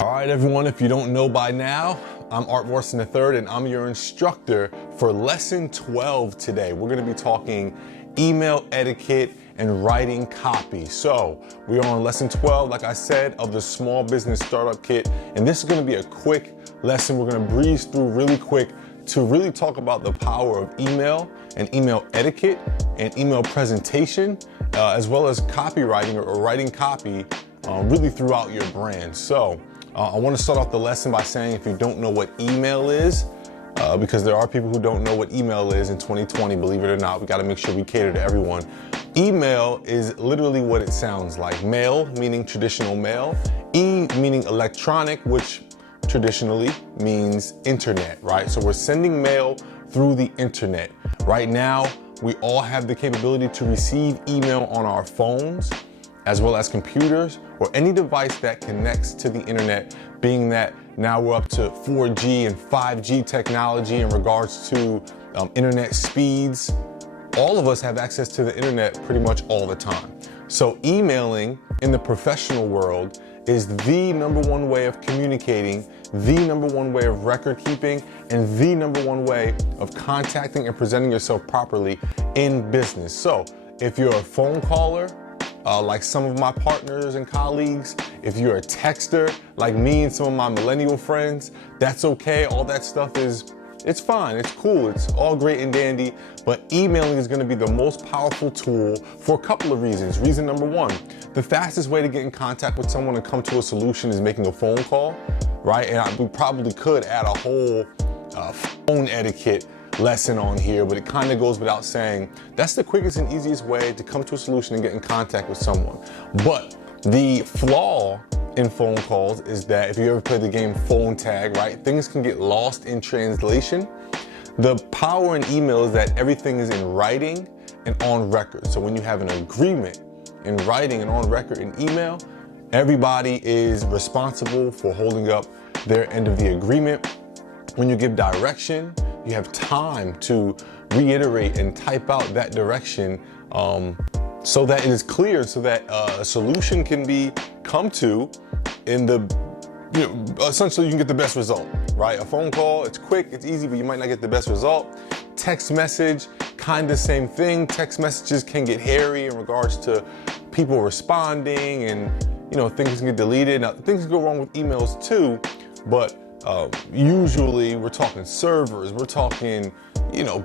All right, everyone, if you don't know by now, I'm Morrison III, and I'm your instructor for lesson 12 today. We're going to be talking email etiquette and writing copy. So we are on lesson 12, like I said, of the Small Business Startup Kit. And this is going to be a quick lesson. We're going to breeze through really quick to really talk about the power of email and email etiquette and email presentation, as well as copywriting or writing copy really throughout your brand. So I want to start off the lesson by saying, if you don't know what email is, because there are people who don't know what email is in 2020, believe it or not, we got to make sure we cater to everyone. Email is literally what it sounds like. Mail, meaning traditional mail. Meaning electronic, which traditionally means internet, right? So we're sending mail through the internet. Right now, we all have the capability to receive email on our phones, as well as computers or any device that connects to the internet, being that now we're up to 4G and 5G technology in regards to internet speeds. All of us have access to the internet pretty much all the time. So emailing in the professional world is the number one way of communicating, the number one way of record keeping, and the number one way of contacting and presenting yourself properly in business. So if you're a phone caller, like some of my partners and colleagues, if you're a texter, like me and some of my millennial friends, that's okay. All that stuff it's fine, it's cool, it's all great and dandy, but emailing is gonna be the most powerful tool for a couple of reasons. Reason number one, the fastest way to get in contact with someone and come to a solution is making a phone call, right? And we probably could add a whole phone etiquette lesson on here, but it kind of goes without saying, that's the quickest and easiest way to come to a solution and get in contact with someone. But the flaw in phone calls is that if you ever play the game phone tag, right, things can get lost in translation. The power in email is that everything is in writing and on record. So when you have an agreement in writing and on record in email, everybody is responsible for holding up their end of the agreement. When you give direction, you have time to reiterate and type out that direction so that it is clear, so that a solution can be come to in the, essentially you can get the best result, right? A phone call, it's quick, it's easy, but you might not get the best result. Text message, kind of same thing. Text messages can get hairy in regards to people responding, and things can get deleted. Now, things can go wrong with emails too, but usually we're talking servers, we're talking,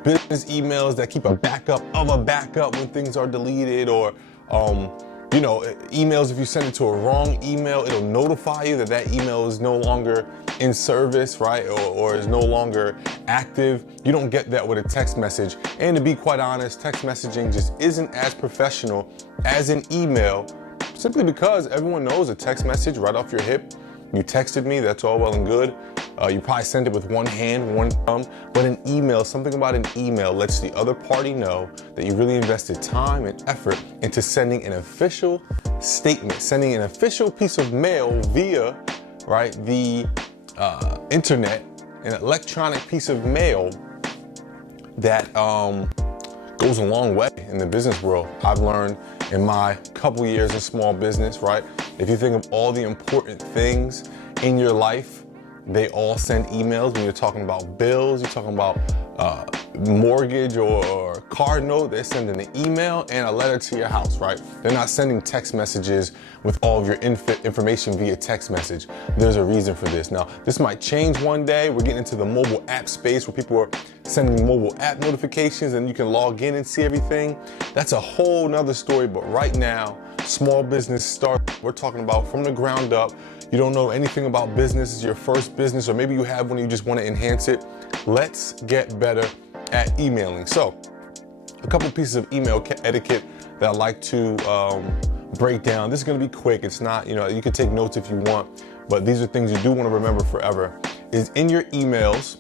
business emails that keep a backup of a backup when things are deleted, or, emails, if you send it to a wrong email, it'll notify you that that email is no longer in service, right? Or is no longer active. You don't get that with a text message. And to be quite honest, text messaging just isn't as professional as an email, simply because everyone knows a text message right off your hip. You texted me, that's all well and good. You probably sent it with one hand, one thumb, but an email, something about an email lets the other party know that you really invested time and effort into sending an official statement, sending an official piece of mail via, right, the internet, an electronic piece of mail that goes a long way in the business world. I've learned in my couple years in small business, right? If you think of all the important things in your life, they all send emails. When you're talking about bills, you're talking about mortgage or car note, they're sending an email and a letter to your house, right? They're not sending text messages with all of your information via text message. There's a reason for this. Now, this might change one day. We're getting into the mobile app space where people are sending mobile app notifications and you can log in and see everything. That's a whole nother story, but right now, small business start, we're talking about from the ground up. You don't know anything about business, it's your first business, or maybe you have one and you just want to enhance it. Let's get better at emailing. So, a couple pieces of email etiquette that I like to break down. This is going to be quick. It's not, you can take notes if you want, but these are things you do want to remember forever. Is in your emails,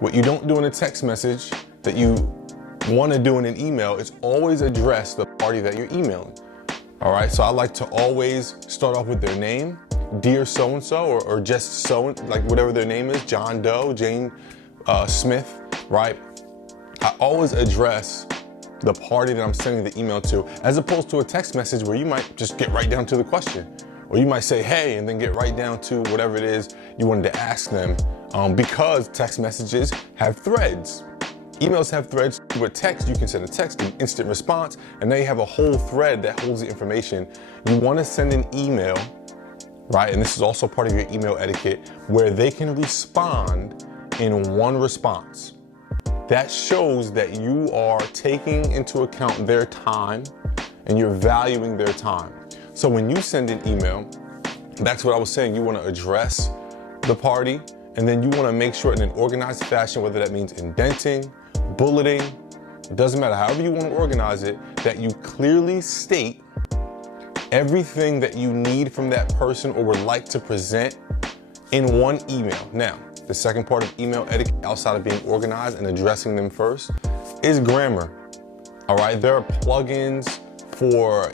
what you don't do in a text message that you want to do in an email is always address the party that you're emailing. All right, so I like to always start off with their name, dear so-and-so, or just so, like whatever their name is, John Doe, Jane Smith, right? I always address the party that I'm sending the email to, as opposed to a text message where you might just get right down to the question, Or you might say, hey, and then get right down to whatever it is you wanted to ask them, because text messages have threads. Emails have threads. With text, you can send a text, get instant response, and now you have a whole thread that holds the information. You want to send an email, right? And this is also part of your email etiquette, where they can respond in one response. That shows that you are taking into account their time and you're valuing their time. So when you send an email, that's what I was saying, you want to address the party, and then you want to make sure in an organized fashion, whether that means indenting, bulleting, it doesn't matter, however you want to organize it, that you clearly state everything that you need from that person or would like to present in one email. Now, the second part of email etiquette, outside of being organized and addressing them first, is grammar. All right, there are plugins for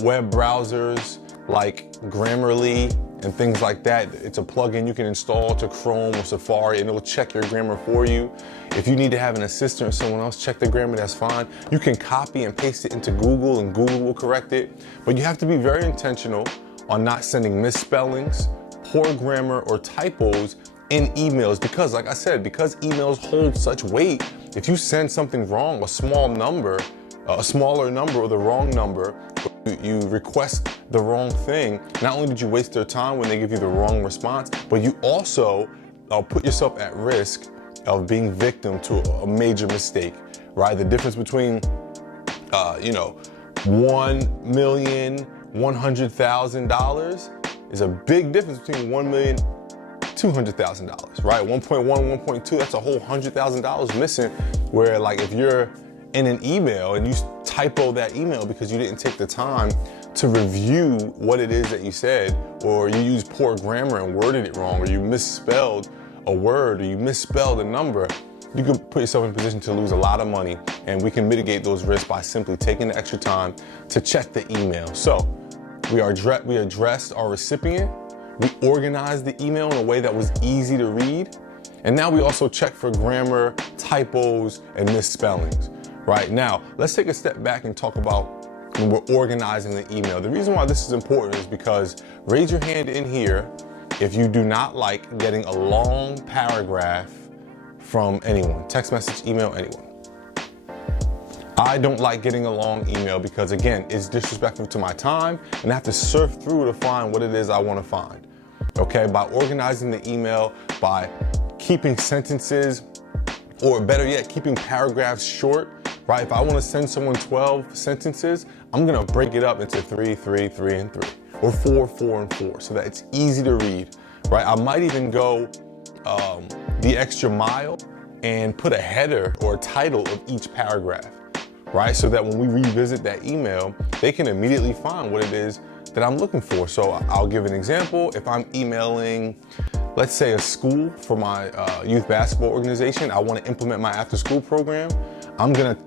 web browsers like Grammarly and things like that. It's a plugin you can install to Chrome or Safari, and it'll check your grammar for you. If you need to have an assistant or someone else check the grammar, that's fine. You can copy and paste it into Google and Google will correct it. But you have to be very intentional on not sending misspellings, poor grammar, or typos in emails, because like I said, because emails hold such weight, if you send something wrong, a smaller number or the wrong number, you request the wrong thing, not only did you waste their time when they give you the wrong response, but you also put yourself at risk of being victim to a major mistake, right? The difference between, $1,100,000 is a big difference between $1,200,000, right? 1.1, 1.2, that's a whole $100,000 missing, where like if you're in an email and you typo that email because you didn't take the time to review what it is that you said, or you used poor grammar and worded it wrong, or you misspelled a word, or you misspelled a number, you could put yourself in a position to lose a lot of money. And we can mitigate those risks by simply taking the extra time to check the email. So we addressed our recipient, we organized the email in a way that was easy to read, and now we also check for grammar, typos, and misspellings. Right now, let's take a step back and talk about when we're organizing the email. The reason why this is important is because, raise your hand in here if you do not like getting a long paragraph from anyone, text message, email, anyone. I don't like getting a long email because, again, it's disrespectful to my time and I have to surf through to find what it is I want to find. Okay, by organizing the email, by keeping sentences, or better yet, keeping paragraphs short, right? If I want to send someone 12 sentences, I'm going to break it up into 3, 3, 3, and 3, or 4, 4, and 4, so that it's easy to read, right? I might even go the extra mile and put a header or a title of each paragraph, right? So that when we revisit that email, they can immediately find what it is that I'm looking for. So I'll give an example. If I'm emailing, let's say, a school for my youth basketball organization, I want to implement my after-school program, I'm going to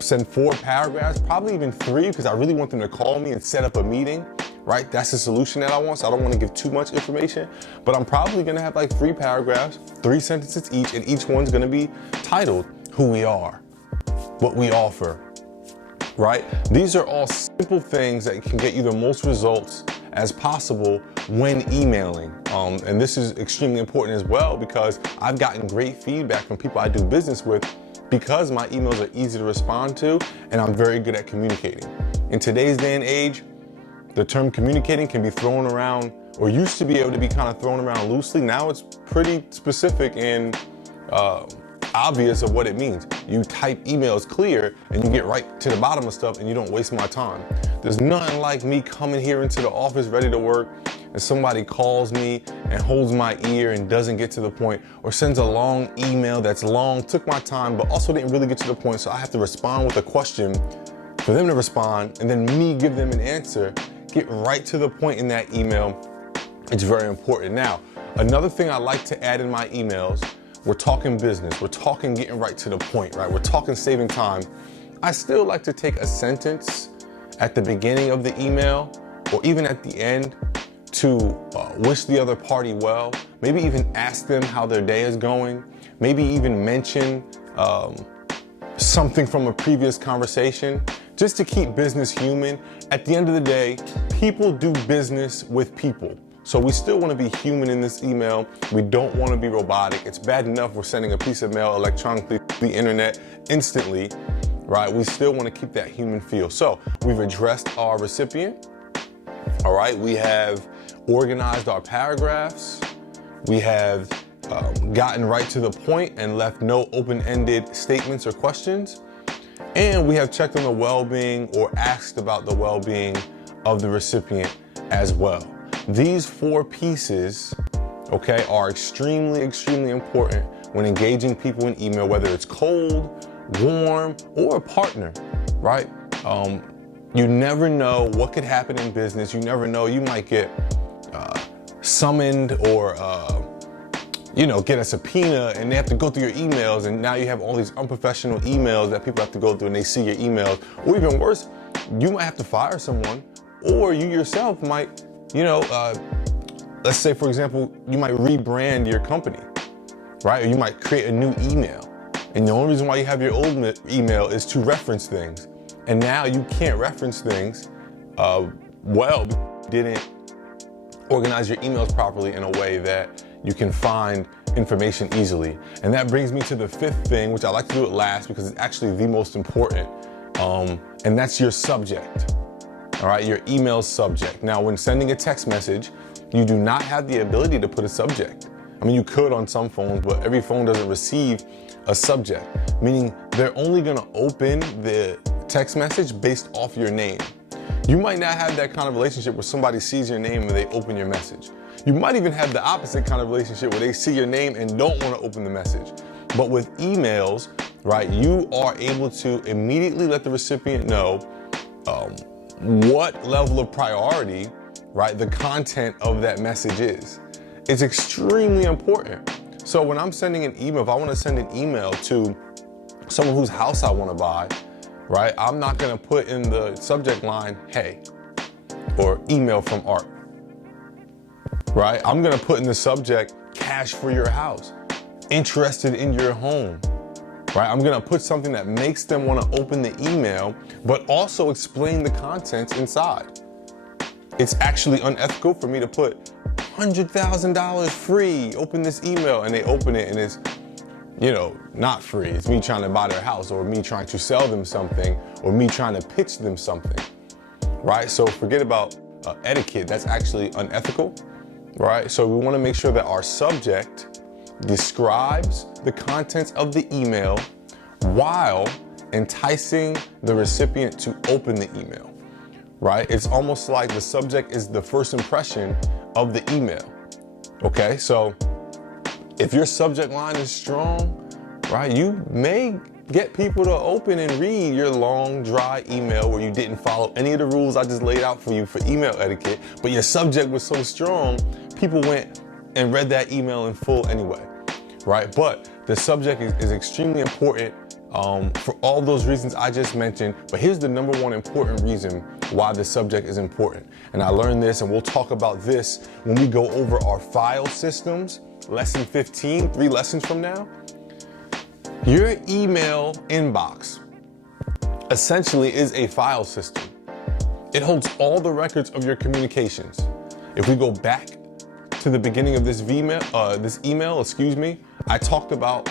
send 4 paragraphs, probably even 3, because I really want them to call me and set up a meeting, right? That's the solution that I want, so I don't want to give too much information, but I'm probably going to have like 3 paragraphs, 3 sentences each, and each one's going to be titled who we are, what we offer, right? These are all simple things that can get you the most results as possible when emailing. And this is extremely important as well, because I've gotten great feedback from people I do business with because my emails are easy to respond to and I'm very good at communicating. In today's day and age, the term communicating can be thrown around, or used to be able to be kind of thrown around loosely. Now it's pretty specific and obvious of what it means. You type emails clear and you get right to the bottom of stuff and you don't waste my time. There's nothing like me coming here into the office ready to work and somebody calls me and holds my ear and doesn't get to the point, or sends a long email that's long, took my time, but also didn't really get to the point, so I have to respond with a question for them to respond and then me give them an answer. Get right to the point in that email. It's very important. Now, another thing I like to add in my emails, we're talking business, we're talking getting right to the point, right? We're talking saving time. I still like to take a sentence at the beginning of the email or even at the end to wish the other party well, maybe even ask them how their day is going, maybe even mention something from a previous conversation, just to keep business human. At the end of the day, people do business with people. So we still want to be human in this email. We don't want to be robotic. It's bad enough we're sending a piece of mail electronically to the internet instantly, right? We still want to keep that human feel. So we've addressed our recipient, all right? We have organized our paragraphs. We have gotten right to the point and left no open-ended statements or questions. And we have checked on the well-being or asked about the well-being of the recipient as well. These 4 pieces, okay, are extremely, extremely important when engaging people in email, whether it's cold, warm, or a partner, right? You never know what could happen in business. You never know, you might get summoned or get a subpoena, and they have to go through your emails, and now you have all these unprofessional emails that people have to go through, and they see your emails. Or even worse, you might have to fire someone, or you yourself might, let's say, for example, you might rebrand your company, right? Or you might create a new email. And the only reason why you have your old email is to reference things. And now you can't reference things, you didn't organize your emails properly in a way that you can find information easily. And that brings me to the 5th thing, which I like to do it last because it's actually the most important, and that's your subject, all right, your email subject. Now, when sending a text message, you do not have the ability to put a subject. I mean, you could on some phones, but every phone doesn't receive a subject, meaning they're only gonna open the text message based off your name. You might not have that kind of relationship where somebody sees your name and they open your message. You might even have the opposite kind of relationship where they see your name and don't want to open the message. But with emails, right, you are able to immediately let the recipient know what level of priority, right, the content of that message is. It's extremely important. So when I'm sending an email, if I want to send an email to someone whose house I want to buy, right, I'm not going to put in the subject line, "Hey," or "email from Art." Right? I'm gonna put in the subject, "Cash for your house," "Interested in your home," right? I'm gonna put something that makes them wanna open the email, but also explain the contents inside. It's actually unethical for me to put $100,000 free, open this email, and they open it and it's, not free. It's me trying to buy their house, or me trying to sell them something, or me trying to pitch them something, right? So forget about etiquette. That's actually unethical. Right? So we want to make sure that our subject describes the contents of the email while enticing the recipient to open the email, right? It's almost like the subject is the first impression of the email, okay? So if your subject line is strong, right, you may get people to open and read your long, dry email where you didn't follow any of the rules I just laid out for you for email etiquette, but your subject was so strong, people went and read that email in full anyway, right? But the subject is extremely important for all those reasons I just mentioned. But here's the number one important reason why the subject is important. And I learned this, and we'll talk about this when we go over our file systems, lesson 15, 3 lessons from now. Your email inbox essentially is a file system. It holds all the records of your communications. If we go back to the beginning of this email, I talked about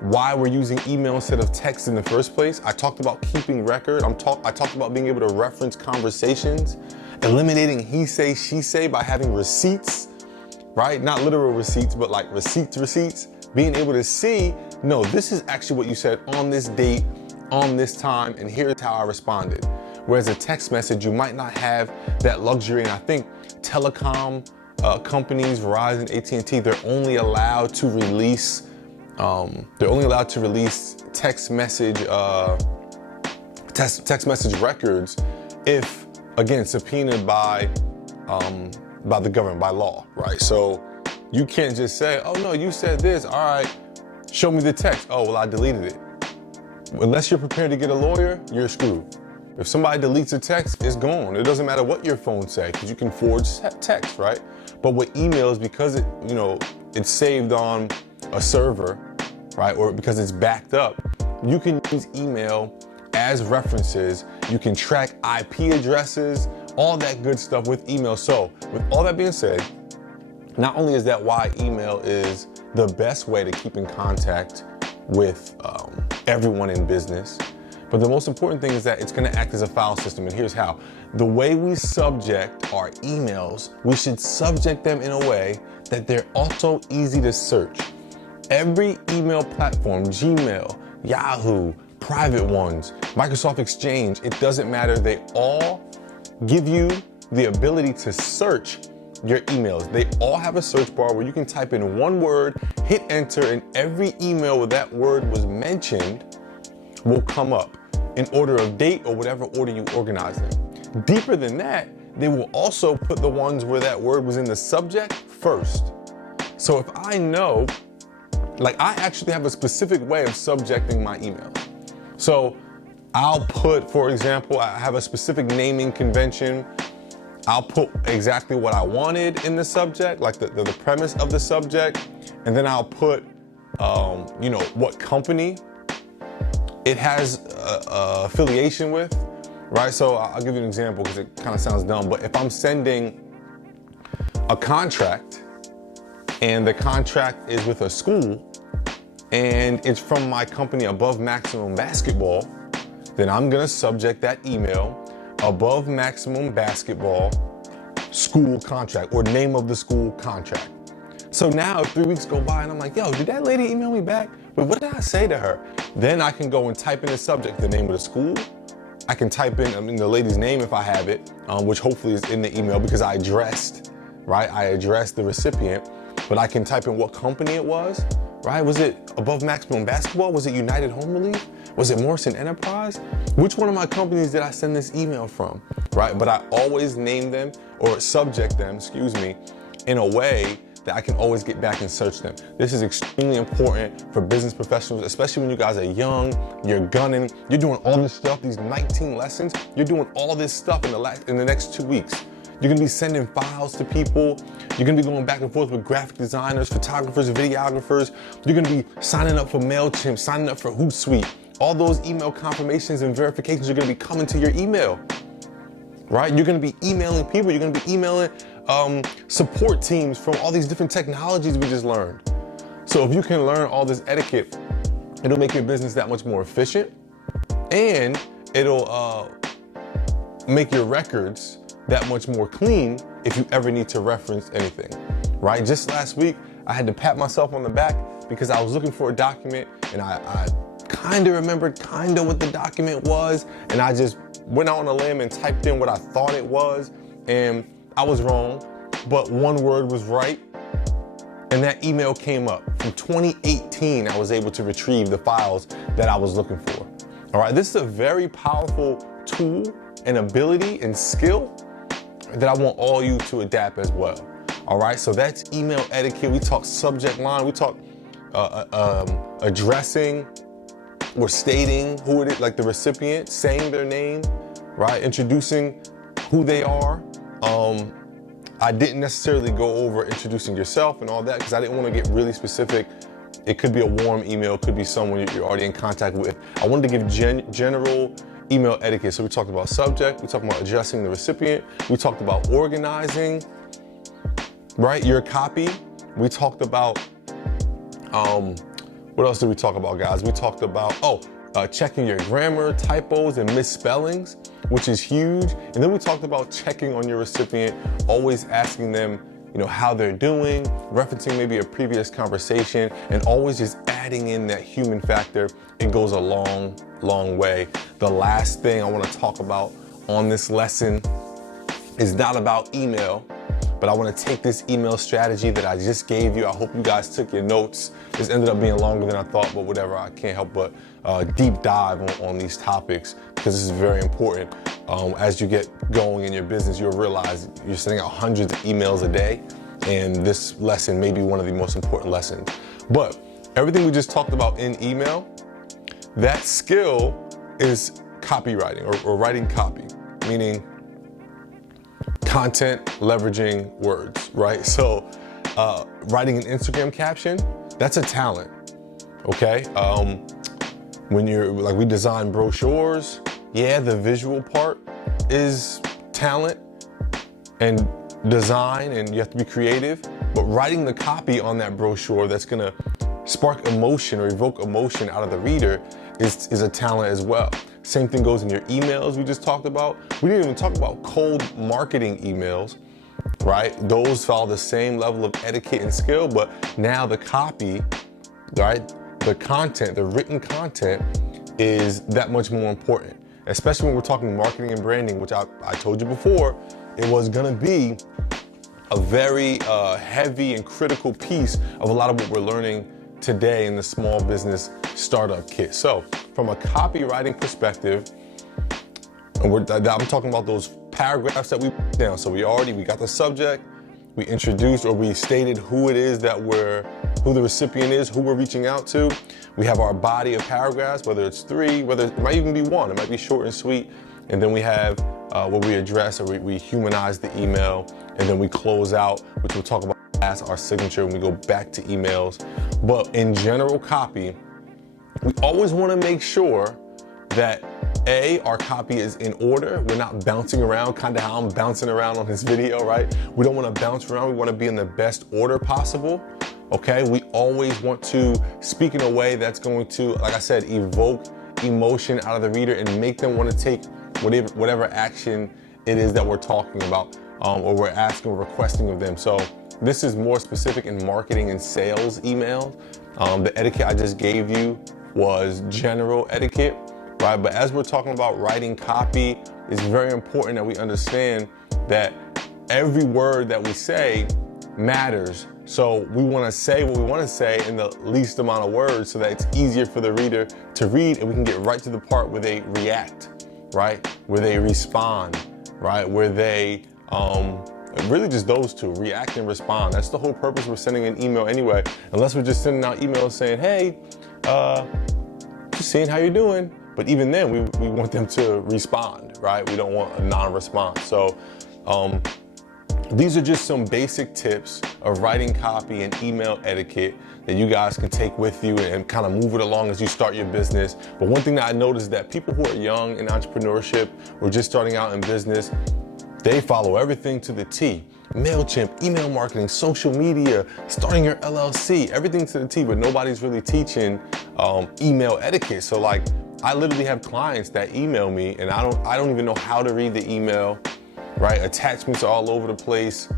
why we're using email instead of text in the first place. I talked about keeping record. I talked about being able to reference conversations, eliminating he say, she say by having receipts, right? Not literal receipts, but like receipts, being able to see, no, this is actually what you said on this date, on this time, and here's how I responded. Whereas a text message, you might not have that luxury. And I think telecom companies, Verizon, AT&T, they're only allowed to release text message records if, again, subpoenaed by the government, by law, right? So you can't just say, "Oh no, you said this. All right, show me the text." "Oh, well, I deleted it." Unless you're prepared to get a lawyer, you're screwed. If somebody deletes a text, it's gone. It doesn't matter what your phone says, because you can forge text, right? But with emails, because it's saved on a server, right, or because it's backed up, you can use email as references You can track IP addresses, all that good stuff with email. So with all that being said, not only is that why email is the best way to keep in contact with everyone in business, but the most important thing is that it's going to act as a file system. And here's how. The way we subject our emails, we should subject them in a way that they're also easy to search. Every email platform, Gmail, Yahoo, private ones, Microsoft Exchange, it doesn't matter. They all give you the ability to search your emails. They all have a search bar where you can type in one word, hit enter, and every email where that word was mentioned will come up in order of date or whatever order you organize them. Deeper than that, they will also put the ones where that word was in the subject first. So if I know, like I actually have a specific way of subjecting my email. So I'll put, for example, I have a specific naming convention. I'll put exactly what I wanted in the subject, like the premise of the subject, and then I'll put, what company it has affiliation with, right? So I'll give you an example because it kind of sounds dumb, but if I'm sending a contract and the contract is with a school and it's from my company Above Maximum Basketball, then I'm gonna subject that email Above Maximum Basketball school contract or name of the school contract. So now if 3 weeks go by and I'm like, yo, did that lady email me back? Wait, what did I say to her? Then I can go and type in the subject, the name of the school. I can type in the lady's name if I have it, which hopefully is in the email because I addressed the recipient, but I can type in what company it was, right? Was it Above Maximum Basketball? Was it United Home Relief? Was it Morrison Enterprise? Which one of my companies did I send this email from, right? But I always name them or subject them, in a way that I can always get back and search them. This is extremely important for business professionals, especially when you guys are young, you're gunning, you're doing all this stuff, these 19 lessons, you're doing all this stuff in the next 2 weeks. You're gonna be sending files to people. You're gonna be going back and forth with graphic designers, photographers, videographers. You're gonna be signing up for MailChimp, signing up for Hootsuite. All those email confirmations and verifications are gonna be coming to your email, right? You're gonna be emailing people. You're gonna be emailing support teams from all these different technologies we just learned. So if you can learn all this etiquette, it'll make your business that much more efficient, and it'll make your records that much more clean if you ever need to reference anything, right? Just last week, I had to pat myself on the back because I was looking for a document and I kind of remembered what the document was, and I just went out on a limb and typed in what I thought it was, and I was wrong, but one word was right, and that email came up. From 2018, I was able to retrieve the files that I was looking for. All right, this is a very powerful tool and ability and skill that I want all you to adapt as well. All right, so that's email etiquette. We talk subject line, we talk addressing or stating who it is, like the recipient, saying their name, right? Introducing who they are. I didn't necessarily go over introducing yourself and all that because I didn't want to get really specific. It could be a warm email, it could be someone you're already in contact with. I wanted to give general email etiquette. So we talked about subject, we talked about addressing the recipient, we talked about organizing, right, your copy. We talked about, what else did we talk about, guys? We talked about, checking your grammar, typos, and misspellings, which is huge. And then we talked about checking on your recipient, always asking them, how they're doing, referencing maybe a previous conversation, and always just adding in that human factor. It goes a long, long way. The last thing I want to talk about on this lesson is not about email, but I want to take this email strategy that I just gave you. I hope you guys took your notes. This ended up being longer than I thought, but whatever, I can't help but deep dive on these topics because this is very important. As you get going in your business, you'll realize you're sending out hundreds of emails a day, and this lesson may be one of the most important lessons. But everything we just talked about in email, that skill is copywriting or writing copy, meaning content leveraging words, right? So writing an Instagram caption, that's a talent, okay? When you're, like, we design brochures, yeah, the visual part is talent and design, and you have to be creative, but writing the copy on that brochure that's gonna spark emotion or evoke emotion out of the reader is a talent as well. Same thing goes in your emails we just talked about. We didn't even talk about cold marketing emails, right? Those follow the same level of etiquette and skill, but now the copy, right? The content, the written content is that much more important, especially when we're talking marketing and branding, which I told you before, it was gonna be a very heavy and critical piece of a lot of what we're learning today in the small business startup kit. So from a copywriting perspective, and I'm talking about those paragraphs that we put down. So we got the subject, we introduced or we stated who it is who the recipient is, who we're reaching out to. We have our body of paragraphs, whether it's 3, whether it might even be 1, it might be short and sweet. And then we have what we address, or we humanize the email, and then we close out, which we'll talk about as our signature when we go back to emails. But in general copy, we always want to make sure that our copy is in order. We're not bouncing around, kind of how I'm bouncing around on this video, right? We don't want to bounce around. We want to be in the best order possible, okay? We always want to speak in a way that's going to, like I said, evoke emotion out of the reader and make them want to take whatever action it is that we're talking about, or we're asking or requesting of them. So this is more specific in marketing and sales emails. The etiquette I just gave you was general etiquette, right? But as we're talking about writing copy, it's very important that we understand that every word that we say matters. So we want to say what we want to say in the least amount of words so that it's easier for the reader to read, and we can get right to the part where they react, right? Where they respond, right? Where they, really just those two, react and respond. That's the whole purpose we're sending an email anyway, unless we're just sending out emails saying, hey, just seeing how you're doing. But even then, we want them to respond, right? We don't want a non-response. So these are just some basic tips of writing copy and email etiquette that you guys can take with you and kind of move it along as you start your business. But one thing that I noticed is that people who are young in entrepreneurship or just starting out in business, they follow everything to the T. MailChimp, email marketing, social media, starting your LLC, everything to the T, but nobody's really teaching email etiquette. So like, I literally have clients that email me and I don't even know how to read the email, right? Attachments are all over the place.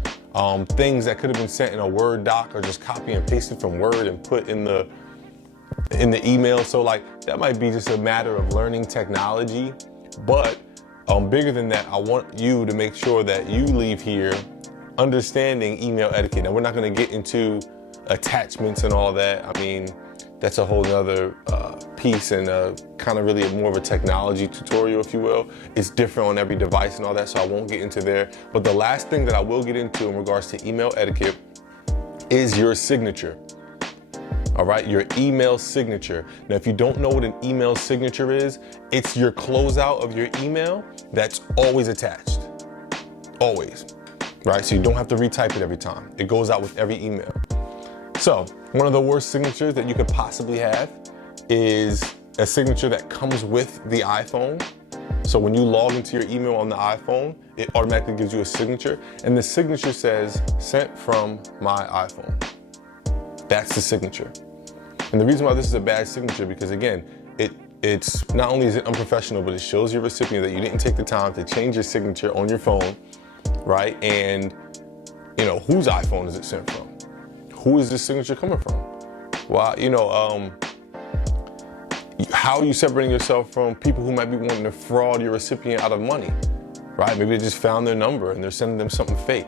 Things that could have been sent in a Word doc or just copy and pasted from Word and put in the email. So like, that might be just a matter of learning technology, but bigger than that, I want you to make sure that you leave here understanding email etiquette. Now, we're not gonna get into attachments and all that. I mean, that's a whole nother piece and kind of really more of a technology tutorial, if you will. It's different on every device and all that, so I won't get into there. But the last thing that I will get into in regards to email etiquette is your signature. All right, your email signature. Now, if you don't know what an email signature is, it's your closeout of your email that's always attached, always, right? So you don't have to retype it every time. It goes out with every email. So one of the worst signatures that you could possibly have is a signature that comes with the iPhone. So when you log into your email on the iPhone, it automatically gives you a signature, and the signature says, sent from my iPhone. That's the signature. And the reason why this is a bad signature, because again, it's not only is it unprofessional, but it shows your recipient that you didn't take the time to change your signature on your phone, right? And you know, whose iPhone is it sent from? Who is this signature coming from? Well, you know, how are you separating yourself from people who might be wanting to fraud your recipient out of money, right? Maybe they just found their number and they're sending them something fake,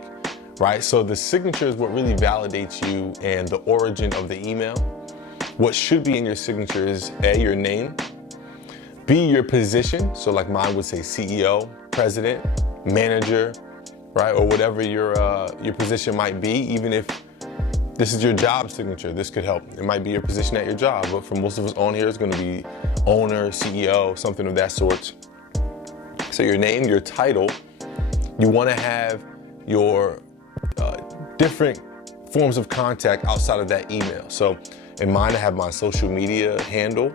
right? So the signature is what really validates you and the origin of the email. What should be in your signature is A, your name, B, your position. So like mine would say CEO, president, manager, right? Or whatever your position might be. Even if this is your job signature, this could help. It might be your position at your job, but for most of us on here, it's gonna be owner, CEO, something of that sort. So your name, your title, you wanna have your different forms of contact outside of that email. So in mine, I have my social media handle,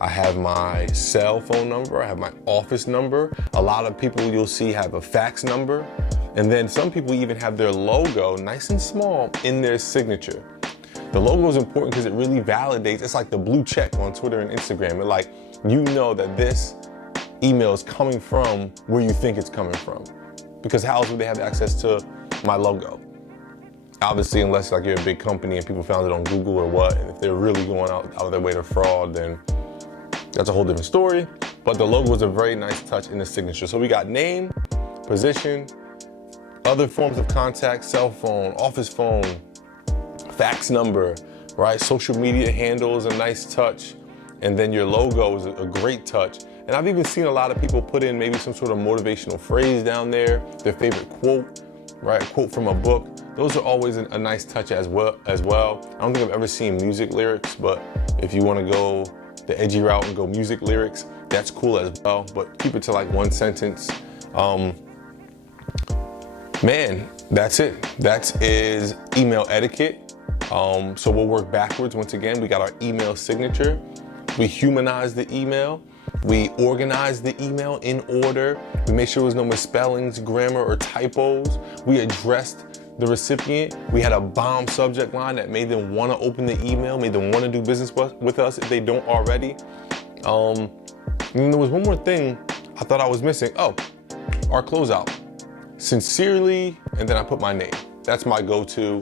I have my cell phone number, I have my office number. A lot of people you'll see have a fax number. And then some people even have their logo nice and small in their signature. The logo is important because it really validates, it's like the blue check on Twitter and Instagram. It like, you know that this email is coming from where you think it's coming from. Because how else would they have access to my logo? Obviously, unless like you're a big company and people found it on Google or what, and if they're really going out of their way to fraud, then that's a whole different story. But the logo is a very nice touch in the signature. So we got name, position, other forms of contact, cell phone, office phone, fax number, right? Social media handle is a nice touch. And then your logo is a great touch. And I've even seen a lot of people put in maybe some sort of motivational phrase down there, their favorite quote, right? A quote from a book. Those are always a nice touch as well. I don't think I've ever seen music lyrics, but if you want to go the edgy route and go music lyrics, that's cool as well. But keep it to like one sentence. Man, that's it. That is email etiquette. So we'll work backwards. Once again, we got our email signature. We humanize the email. We organize the email in order. We make sure there was no misspellings, grammar, or typos. We addressed the recipient. We had a bomb subject line that made them want to open the email, made them want to do business with us if they don't already. And there was one more thing I thought I was missing. Oh, our closeout. Sincerely, and then I put my name. That's my go-to.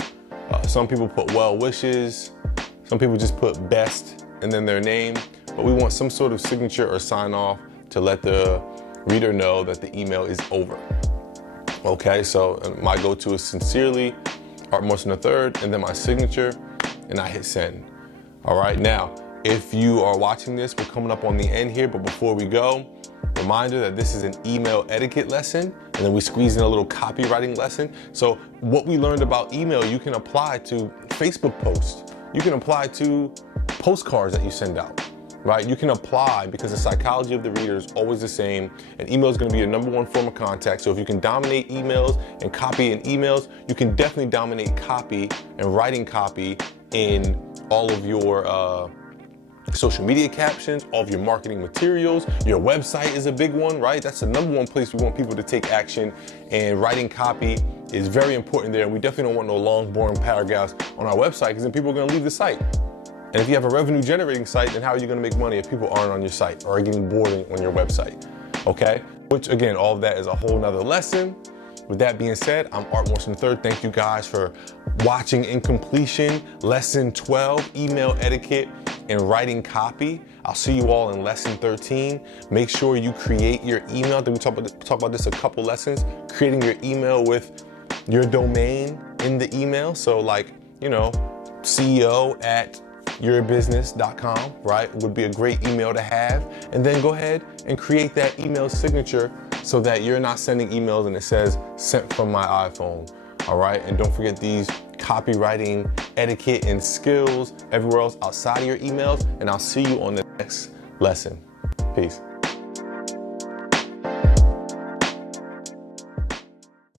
Some people put well wishes. Some people just put best and then their name. But we want some sort of signature or sign off to let the reader know that the email is over. Okay, so my go-to is sincerely, Art Morrison III, and then my signature, and I hit send. All right, now, if you are watching this, we're coming up on the end here, but before we go, reminder that this is an email etiquette lesson, and then we squeeze in a little copywriting lesson. So what we learned about email, you can apply to Facebook posts. You can apply to postcards that you send out. Right? You can apply because the psychology of the reader is always the same, and email is going to be your number one form of contact. So if you can dominate emails and copy in emails, you can definitely dominate copy and writing copy in all of your social media captions, all of your marketing materials. Your website is a big one, right? That's the number one place we want people to take action, and writing copy is very important there. And we definitely don't want no long, boring paragraphs on our website because then people are going to leave the site. And if you have a revenue generating site, then how are you going to make money if people aren't on your site or are getting bored on your website? Okay? Which again, all of that is a whole nother lesson. With that being said, I'm Art Morrison III. Thank you guys for watching in completion lesson 12, email etiquette and writing copy. I'll see you all in lesson 13. Make sure you create your email. I think we talk about this a couple lessons. Creating your email with your domain in the email. So like, you know, CEO@yourbusiness.com, right? Would be a great email to have. And then go ahead and create that email signature so that you're not sending emails and it says sent from my iPhone. All right. And don't forget these copywriting etiquette and skills everywhere else outside of your emails. And I'll see you on the next lesson. Peace.